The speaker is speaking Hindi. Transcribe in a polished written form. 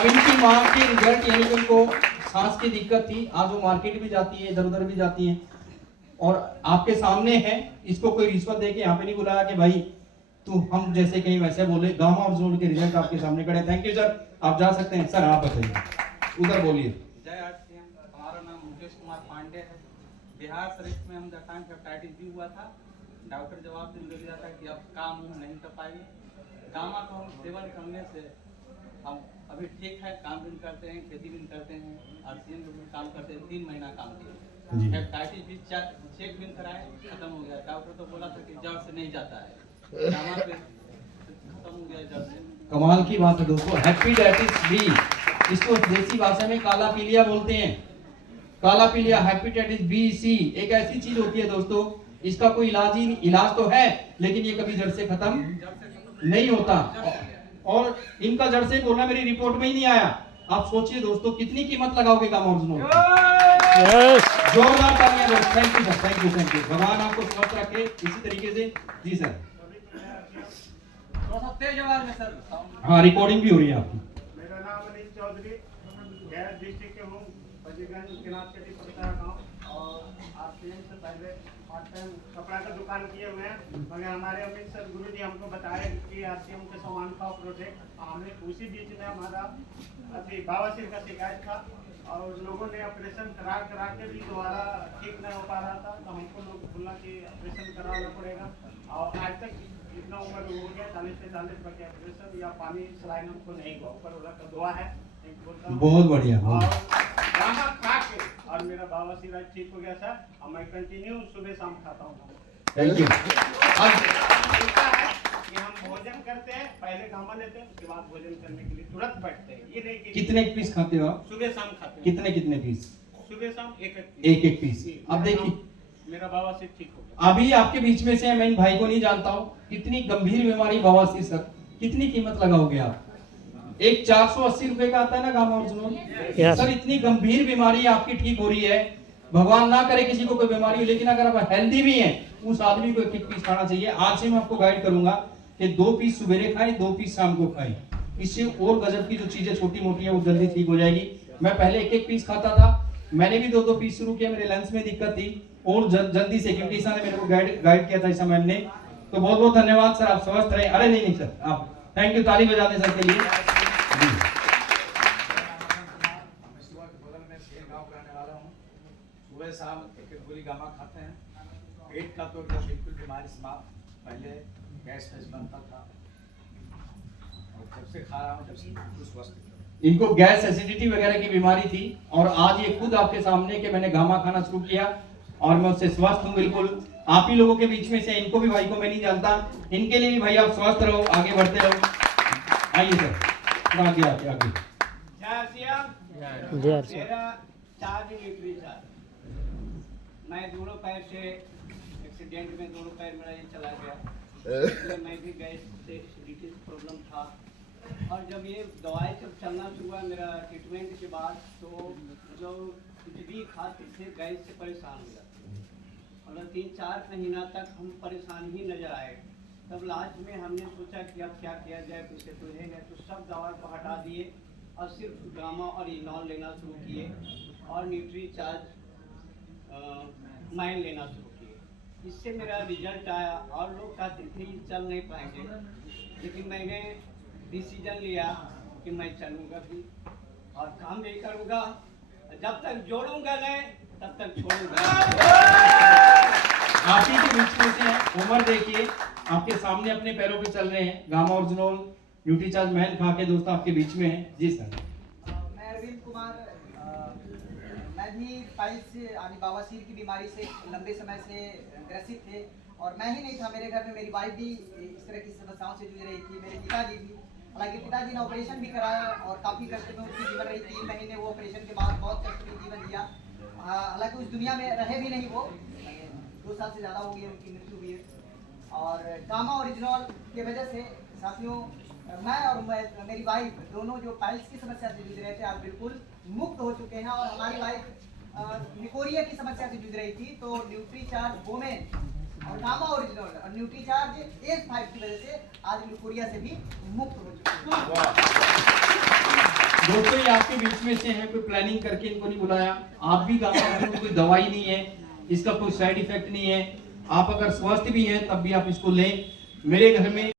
अब इनकी माँ के रिजल्ट यानी कि उनको सांस की दिक्कत थी, आज वो मार्केट भी जाती है, इधर उधर भी जाती है और आपके सामने है। इसको कोई रिश्वत दे के यहाँ पे नहीं बुलाया कि भाई तू हम जैसे कहीं वैसे बोले। गामा और जोन के रिजल्ट आपके सामने खड़े। थैंक यू सर, आप जा सकते हैं। सर आप बताइए, उधर बोलिए। जय आरसीएम, हमारा नाम मुकेश कुमार पांडे है। बिहार शरीफ में हम टाइम हेपेटाइटिस बी हुआ था। डॉक्टर जवाब दे दिया था कि अब काम नहीं कर पाएंगे। गामा को हम सेवन करने से हम अभी ठीक है, काम भी करते हैं, खेती भी करते हैं, आरसीएम भी काम करते हैं। 3 महीना काम किए। हेपेटाइटिस बी चेक भी कराए, खत्म हो गया। डॉक्टर तो बोला था कि जड़ से नहीं जाता है, गामा पे खत्म हो गया जड़ से। कमाल की बात है दोस्तों, हेपेटाइटिस बी, इसको देसी भाषा में काला पीलिया बोलते हैं। काला पीलिया, हेपेटाइटिस बी सी एक ऐसी चीज होती है दोस्तों, इसका कोई इलाज तो है लेकिन ये कभी जड़ से खत्म नहीं होता। और इनका जड़ से बोलना मेरी रिपोर्ट में ही नहीं आया। आप सोचिए दोस्तों, कितनी कीमत लगाओगे गामा ओरिजिनल? जोरदार तालियां दो। Thank you sir, thank you, thank you. भगवान आपको स्वस्थ रखे इसी तरीके से। जी सर, थोड़ा सा तेज आवाज में सर। हाँ रिकॉर्डिंग भी हो रही है आपकी। मेरा नाम अनिल चौधरी, गैर डिस्ट्रिक्ट के हूँ, फजीगंज किनार चटी पड़ता गाँव। और आरसीएम से पहले पार्ट टाइम कपड़ा का दुकान किए हुए हैं। मगर हमारे अमित सर गुरु जी हमको बताए कि आरसीएम के सामान खाओ प्रोटेक्ट। हमने उसी बीच में हमारा बवासीर का शिकायत था और लोगों ने ऑपरेशन करा के भी दोबारा ठीक नहीं हो पा रहा था। तो हमको लोग बोला कि ऑपरेशन कराना पड़ेगा। और आज तक इतना उम्र हो गया, 40 से 40 बाकी ऑपरेशन या पानी सलाइन हमको नहीं हुआ। ऊपर वाला का दुआ है, बहुत बढ़िया। और गामा खा के और मेरा बवासीर आज ठीक हो गया सर। और मैं कंटिन्यू सुबह शाम खाता हूँ। Thank you. कि हम भोजन करते हैं, पहले गामा लेते हैं, उसके बाद भोजन करने के लिए तुरंत बैठते हैं। ये नहीं कि कितने पीस खाते हो आप? सुबह शाम खाते हैं। कितने कितने पीस? सुबह शाम एक एक पीस। अब देखिए, मेरा बवासीर ठीक हो गया। अभी आपके बीच में से मैं इन भाई को नहीं जानता हूँ, कितनी गंभीर बीमारी बवासीर सर, कितनी कीमत लगाओगे आप? एक 480 रुपए का आता है ना गामा ओरिजिनल। सर इतनी गंभीर बीमारी आपकी ठीक हो रही है। भगवान ना करे किसी को कोई बीमारी हो, लेकिन अगर आप हेल्दी भी हैं उस आदमी को एक पीस खाना चाहिए। आज से मैं आपको गाइड करूंगा कि 2 पीस सवेरे खाएं, 2 पीस शाम को खाएं। इससे और गजब की जो चीजें छोटी मोटी है वो जल्दी ठीक हो जाएगी। मैं पहले एक पीस खाता था, मैंने भी 2 पीस शुरू किया। मेरे लंच में दिक्कत थी और जल्दी से, क्योंकि ईसा ने मेरे को गाइड किया था ईसा मैम ने। तो बहुत बहुत धन्यवाद सर, आप स्वस्थ रहे। अरे नहीं सर, आप थैंक यू, ताली बजा दें सर के लिए। सुबह शाम एक गोली गामा खाते हैं। पेट का तो एकदम बिल्कुल बीमारी समाप्त। पहले गैस बनता था और जब से खा रहा हूँ जब से बिल्कुल स्वस्थ। इनको गैस एसिडिटी वगैरह की बीमारी थी और आज ये खुद आपके सामने कि मैंने गामा खाना शुरू किया और मैं उससे स्वस्थ हूँ बिल्कुल। आप ही लोगों के बीच में से, इनको भी भाई को मैं नहीं जानता, इनके लिए भी भाई आप स्वस्थ रहो, आगे बढ़ते रहो। आइए सर, आगे आगे आगे। मेरा चार्ज न्यूट्री चार्ज। मैं दोनों पैर से एक्सीडेंट में दोनों पैर मेरा ये चला गया। मैं भी गैस से एसिडिटी प्रॉब्लम था और जब ये दवाई जब चलना शुरू हुआ मेरा ट्रीटमेंट के बाद, तो मतलब कुछ भी खाते थे गैस से परेशान हो जाते। मतलब 3-4 महीना तक हम परेशान ही नजर आए। तब लास्ट में हमने सोचा कि अब क्या किया जाए, कुछ तो है नहीं, तो सब दवा को हटा दिए और सिर्फ गामा और इनॉल लेना शुरू किए और न्यूट्री चार्ज माइन लेना शुरू किए। इससे मेरा रिजल्ट आया और लोग कहते थे चल नहीं पाएंगे, लेकिन मैंने डिसीजन लिया कि मैं चलूँगा भी और काम भी करूँगा। जब तक जोड़ूंगा नहीं तब तक छोड़ूंगा। आप ही के बीच में से हैं, उम्र देखिए, आपके सामने अपने पैरों पे चल रहे हैं। Gamma original nutri charge man खा के दोस्तों आपके बीच में है। जी सर। मैं अरविंद कुमार, मैं भी पाइल्स यानी बवासीर की बीमारी से लंबे समय से ग्रसित थे और मैं ही नहीं था, मेरे घर में मेरी वाइफ भी इस तरह की समस्याओं से जूझ रही थी, मेरे पिताजी भी। हालांकि पिताजी ने ऑपरेशन भी कराया और काफ़ी कष्ट में उनकी जीवन रही। 3 महीने वो ऑपरेशन के बाद बहुत कष्ट में जीवन जिया। हालांकि उस दुनिया में रहे भी नहीं, वो 2 साल से ज़्यादा हो गई उनकी मृत्यु हुई है। और गामा ओरिजिनल की वजह से साथियों, मैं और मेरी वाइफ दोनों जो पाइल्स की समस्या से जूझ रहे थे आज बिल्कुल मुक्त हो चुके हैं। और हमारी वाइफ निकोरिया की समस्या से जूझ रही थी, तो न्यूट्री चार्ज वोमेन और गामा ओरिजिनल और न्यूट्री चार्ज S5 की वजह से आज निकोरिया से भी मुक्त हो चुके हैं। दोस्तों ये आपके बीच में से है, कोई प्लानिंग करके इनको नहीं बुलाया। आप भी गामा ग्लूट कोई दवाई नहीं है, इसका कोई साइड इफेक्ट नहीं है। आप अगर स्वस्थ भी हैं तब भी आप इसको लें। मेरे घर में